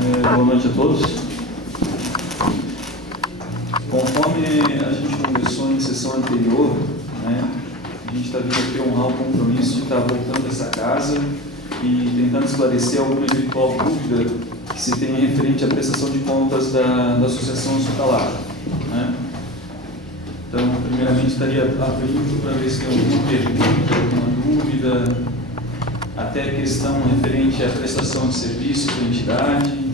Boa noite a todos. Conforme a gente conversou em sessão anterior, né, a gente está vindo aqui honrar o compromisso de estar voltando a essa casa e tentando esclarecer alguma eventual dúvida que se tenha referente à prestação de contas da Associação Hospitalar. Né? Então, primeiramente, estaria abrindo para ver se tem alguma pergunta, alguma dúvida, até questão referente à prestação de serviços da entidade.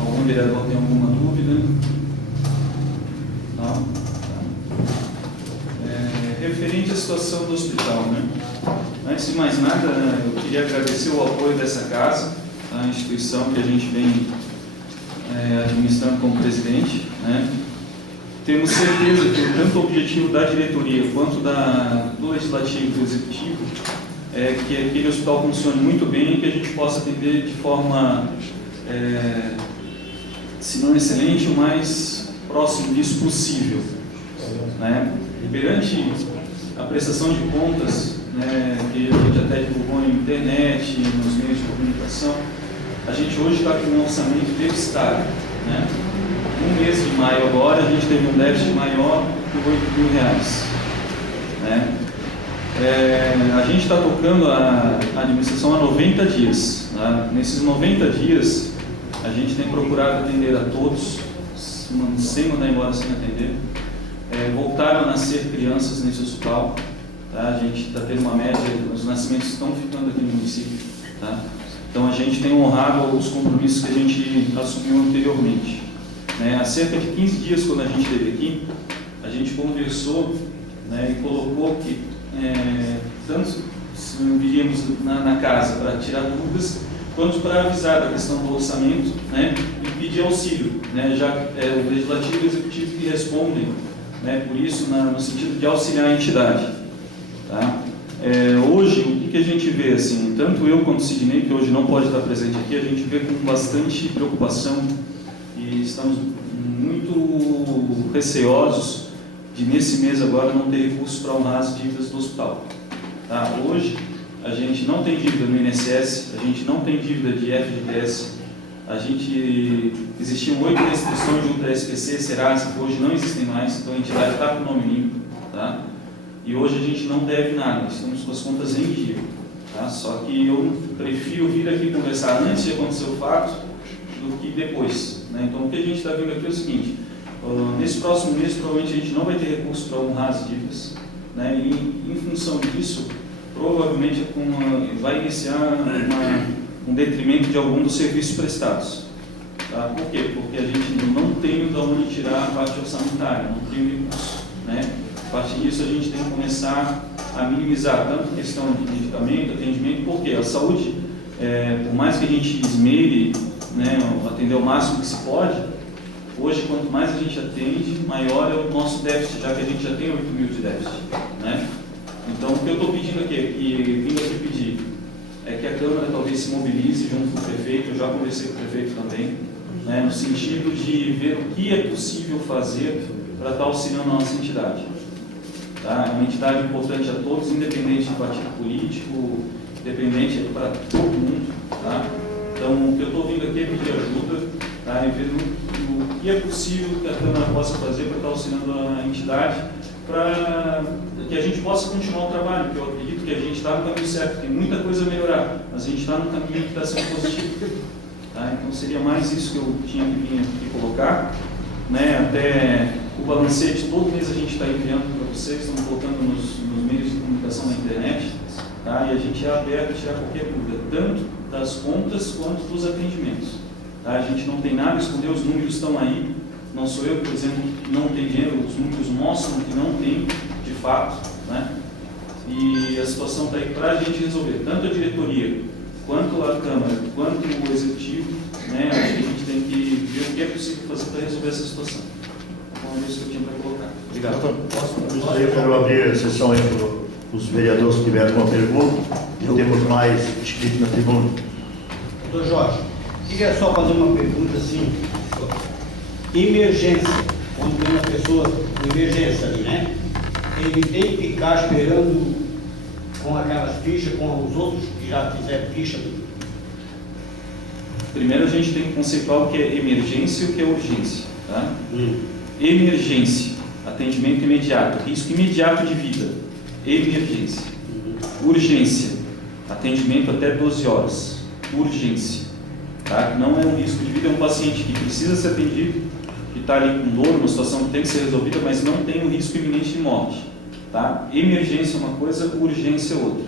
Algum vereador tem alguma dúvida? Não? Referente à situação do hospital, né? Antes de mais nada, eu queria agradecer o apoio dessa casa, a instituição que a gente vem administrando como presidente, né? Temos certeza que tanto o objetivo da diretoria quanto do legislativo e do executivo é que aquele hospital funcione muito bem e que a gente possa atender de forma, se não excelente, o mais próximo disso possível. Né? E perante a prestação de contas, né, que a gente até divulgou na internet, nos meios de comunicação, a gente hoje está com um orçamento deficitário. Né? No mês de maio agora, a gente teve um déficit maior de R$8.000. Né? A gente está tocando a administração há 90 dias. Tá? Nesses 90 dias, a gente tem procurado atender a todos, sem mandar embora sem atender. Voltaram a nascer crianças nesse hospital. Tá? A gente está tendo uma média, os nascimentos estão ficando aqui no município. Tá? Então, a gente tem honrado os compromissos que a gente assumiu anteriormente. Há cerca de 15 dias, quando a gente esteve aqui, a gente conversou, né, e colocou que tanto viríamos na casa para tirar dúvidas, quanto para avisar da questão do orçamento, né, e pedir auxílio. Né, já o Legislativo e o Executivo que respondem, né, por isso, no sentido de auxiliar a entidade. Tá? Hoje, o que a gente vê, assim, tanto eu quanto o Sidney, que hoje não pode estar presente aqui, a gente vê com bastante preocupação e estamos muito receosos de, nesse mês agora, não ter recursos para honrar as dívidas do hospital. Tá? Hoje, a gente não tem dívida no INSS, a gente não tem dívida de FGTS, existiam 8 restrições junto à SPC, Serasa, que hoje não existem mais, então a entidade está com o nome limpo. Tá? E hoje a gente não deve nada, estamos com as contas em dia. Tá? Só que eu prefiro vir aqui conversar antes de acontecer o fato do que depois. Né? Então, o que a gente está vendo aqui é o seguinte: nesse próximo mês, provavelmente a gente não vai ter recurso para honrar as dívidas. Né? E, em função disso, provavelmente vai iniciar um detrimento de algum dos serviços prestados. Tá? Por quê? Porque a gente não tem de onde tirar a parte orçamentária, não tem recurso. Né? A partir disso, a gente tem que começar a minimizar tanto a questão de medicamento, atendimento, porque a saúde, por mais que a gente esmere, né, atender o máximo que se pode, hoje, quanto mais a gente atende, maior é o nosso déficit, já que a gente já tem 8.000 de déficit. Né? Então, o que eu estou pedindo aqui, vindo aqui pedir, é que a Câmara talvez se mobilize junto com o prefeito, eu já conversei com o prefeito também, né, no sentido de ver o que é possível fazer para estar auxiliando a nossa entidade. Tá? É uma entidade importante a todos, independente de partido político, independente para todo mundo. Tá? Então, o que eu estou vindo aqui é pedir ajuda, tá? E ver o que é possível que a Câmara possa fazer para estar auxiliando a entidade, para que a gente possa continuar o trabalho, porque eu acredito que a gente está no caminho certo, tem muita coisa a melhorar, mas a gente está no caminho que está sendo positivo. Tá? Então, seria mais isso que eu tinha que vir aqui colocar. Né? Até o balancete, todo mês a gente está enviando para vocês, estamos colocando nos meios de comunicação na internet, tá? E a gente é aberto a tirar qualquer dúvida, tanto das contas quanto dos atendimentos. Tá? A gente não tem nada a esconder, os números estão aí, não sou eu, por exemplo, que não tem dinheiro, os números mostram que não tem, de fato. Né? E a situação está aí para a gente resolver, tanto a diretoria, quanto a Câmara, quanto o Executivo. Né? Acho que a gente tem que ver o que é possível fazer para resolver essa situação. Então, é isso que eu tinha para colocar. Obrigado. Eu quero abrir a sessão aí para os vereadores que tiverem alguma pergunta. E temos mais inscritos na tribuna. Doutor Jorge, queria só fazer uma pergunta assim. Emergência, quando tem uma pessoa com emergência ali, né? Ele tem que ficar esperando com aquelas fichas, com os outros que já fizeram ficha? Primeiro a gente tem que conceituar o que é emergência e o que é urgência. Tá? Emergência, atendimento imediato, risco imediato de vida. Emergência. Urgência, atendimento até 12 horas. Urgência. Tá? Não é um risco de vida, é um paciente que precisa ser atendido, que está ali com dor, uma situação que tem que ser resolvida, mas não tem o risco iminente de morte. Tá? Emergência é uma coisa, urgência é outra.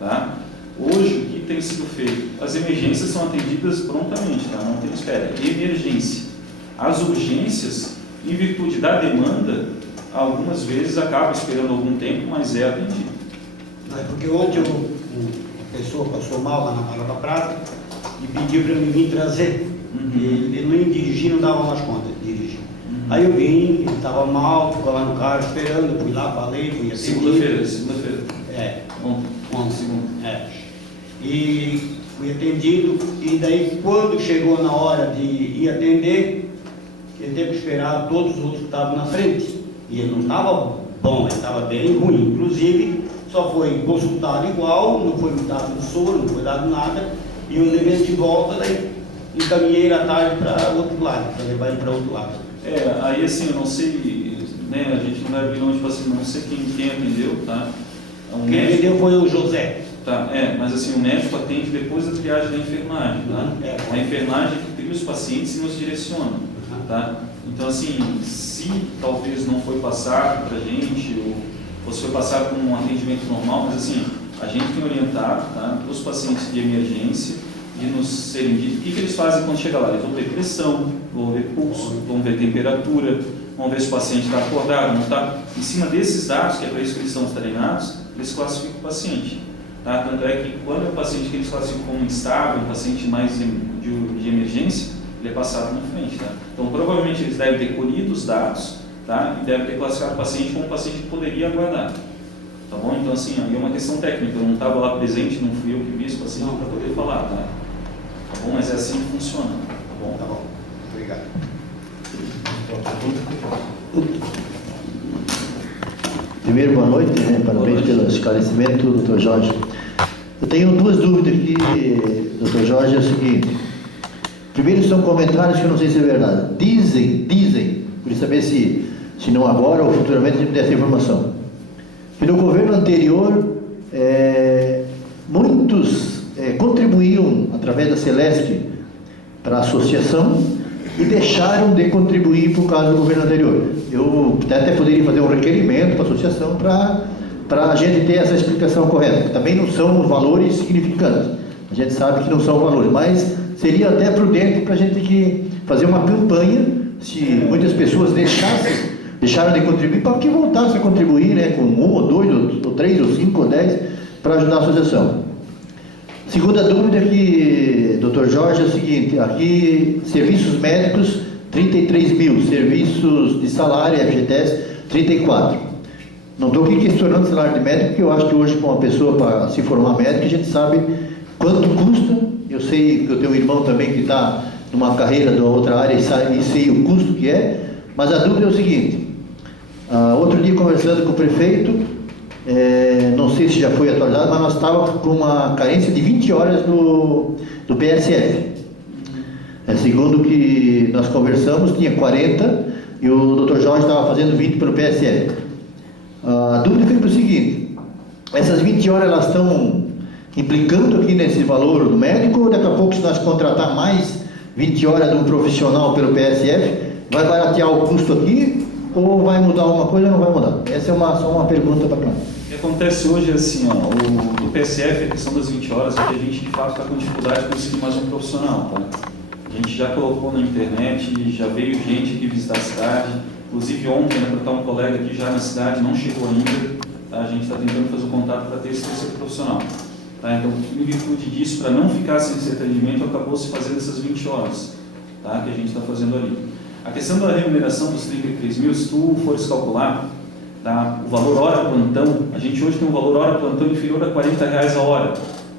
Tá? Hoje, o que tem sido feito? As emergências são atendidas prontamente, tá? Não tem espera. Emergência. As urgências, em virtude da demanda, algumas vezes acaba esperando algum tempo, mas é atendido. Não, é porque ontem uma pessoa passou mal lá na Barra da Prata e pediu para mim vir trazer. Ele não ia dirigir, não dava mais conta de dirigir. Aí eu vim, ele estava mal, ficou lá no carro esperando, eu fui lá, falei, fui atendido. Segunda-feira. É. Ontem, segunda. É. E fui atendido, e daí quando chegou na hora de ir atender, ele teve que esperar todos os outros que estavam na frente. E ele não estava bom, ele estava bem ruim. Inclusive, só foi consultado igual, não foi dado no soro, não foi dado nada, e eu levei ele de volta, daí encaminhei ele à tarde para outro lado, para levar ele para outro lado. Aí assim, eu não sei, né, a gente não vai vir longe, tipo assim, não sei quem atendeu, tá? Quem atendeu foi o José. Tá, mas assim, o médico atende depois da triagem da enfermagem, tá? A enfermagem que cria os pacientes e nos direciona, tá? Então assim, se talvez não foi passado para a gente, ou se foi passado como um atendimento normal, mas assim, a gente tem orientado, tá, os pacientes de emergência de nos serem dito o que eles fazem quando chega lá. Eles vão ver pressão, vão ver pulso, vão ver temperatura, vão ver se o paciente está acordado, não está. Em cima desses dados, que é para isso que eles estão treinados, eles classificam o paciente. Tá? Tanto é que quando é um paciente que eles classificam como instável, um paciente mais de emergência, ele é passado na frente. Tá? Então, provavelmente, eles devem ter colhido os dados, tá? E devem ter classificado o paciente como um paciente que poderia aguardar. Tá bom? Então, assim, aí é uma questão técnica. Eu não estava lá presente, não fui eu que vi esse paciente para poder falar. Tá? Tá bom? Mas é assim que funciona. Tá bom? Tá bom. Obrigado. Primeiro, boa noite, né? Parabéns pelo esclarecimento, doutor Jorge. Eu tenho duas dúvidas aqui, doutor Jorge, é o seguinte. Primeiro, são comentários que eu não sei se é verdade. Dizem, por saber se não agora ou futuramente a gente der essa informação. Que no governo anterior, muitos contribuíam através da Celeste para a associação e deixaram de contribuir por causa do governo anterior. Eu até poderia fazer um requerimento para a associação para a gente ter essa explicação correta. Também não são valores significantes. A gente sabe que não são valores, mas seria até prudente para a gente fazer uma campanha, se muitas pessoas deixaram de contribuir, para que voltassem a contribuir, né, com 1 ou 2 ou 3 ou 5 ou 10 para ajudar a associação. Segunda dúvida que, doutor Jorge, é o seguinte: aqui, serviços médicos, 33 mil, serviços de salário, FGTS, 34. Não estou aqui questionando o salário de médico, porque eu acho que hoje, para uma pessoa para se formar médico, a gente sabe quanto custa. Eu sei que eu tenho um irmão também que está numa carreira de outra área e sei o custo que é, mas a dúvida é o seguinte: outro dia, conversando com o prefeito, não sei se já foi atualizado, mas nós estávamos com uma carência de 20 horas do PSF. Segundo o que nós conversamos, tinha 40 e o Dr. Jorge estava fazendo 20 pelo PSF. A dúvida fica o seguinte: essas 20 horas elas estão implicando aqui nesse valor do médico, ou daqui a pouco, se nós contratar mais 20 horas de um profissional pelo PSF, vai baratear o custo aqui, ou vai mudar alguma coisa ou não vai mudar? Essa é só uma pergunta para cá. O que acontece hoje é assim, o PSF, a questão das 20 horas, é que a gente de fato está com dificuldade de conseguir mais um profissional. Tá? A gente já colocou na internet, já veio gente aqui visitar a cidade, inclusive ontem, para estar um colega aqui já na cidade, não chegou ainda, tá? A gente está tentando fazer o contato para ter esse terceiro profissional. Tá? Então, em virtude disso, para não ficar sem esse atendimento, acabou se fazendo essas 20 horas, tá? Que a gente está fazendo ali. A questão da remuneração dos 33 mil, se tu fores calcular, tá, o valor hora plantão, a gente hoje tem um valor hora plantão inferior a R$40 a hora.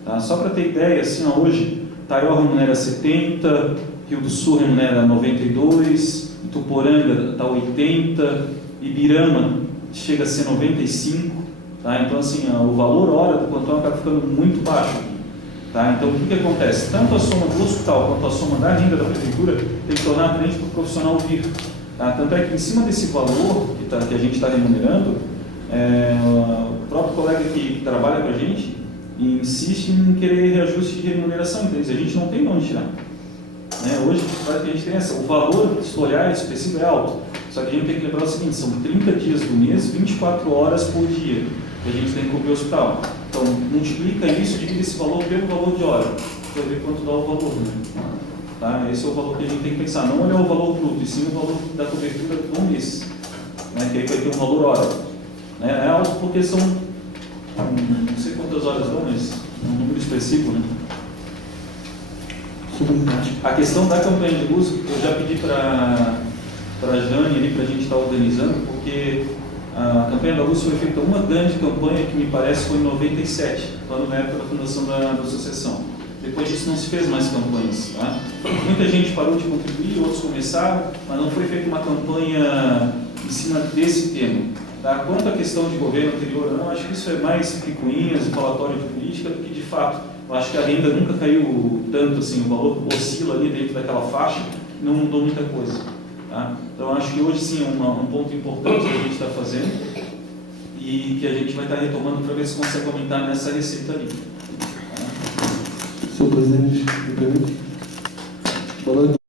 Tá? Só para ter ideia, assim, hoje, Taió remunera 70, Rio do Sul remunera 92, Ituporanga está 80, Ibirama chega a ser 95, Tá? Então, assim, o valor hora do plantão acaba ficando muito baixo. Tá? Então, o que acontece? Tanto a soma do hospital quanto a soma da renda da prefeitura tem que tornar atraente para o profissional vir. Tá? Tanto é que, em cima desse valor que a gente está remunerando, o próprio colega que trabalha com a gente insiste em querer reajuste de remuneração, então a gente não tem de onde tirar. Hoje, a gente tem o valor historial expressivo é alto, só que a gente tem que lembrar o seguinte, são 30 dias do mês, 24 horas por dia, que a gente tem que cobrir o hospital. Então, multiplica isso, divide esse valor pelo valor de hora, para ver quanto dá o valor. Né? Tá? Esse é o valor que a gente tem que pensar, não olhar o valor bruto, e sim o valor da cobertura do mês, né? Que aí vai ter um valor hora. É alto porque são, não sei quantas horas dão, mas é um número expressivo, né? A questão da campanha de luz, eu já pedi para a Jane ali para a gente estar organizando, porque a campanha da luz foi feita uma grande campanha que me parece foi em 97, quando na época da fundação da associação. Depois disso não se fez mais campanhas. Tá? Muita gente parou de contribuir, outros começaram, mas não foi feita uma campanha em cima desse tema. Tá? Quanto à questão de governo anterior, não, acho que isso é mais picuinhas, falatório de política, do que de fato. Eu acho que a renda nunca caiu tanto, assim, o valor oscila ali dentro daquela faixa, não mudou muita coisa. Tá? Então, acho que hoje sim é um ponto importante que a gente está fazendo e que a gente vai estar retomando para ver se consegue aumentar nessa receita ali. Tá? Senhor Presidente, me permite? Boa noite.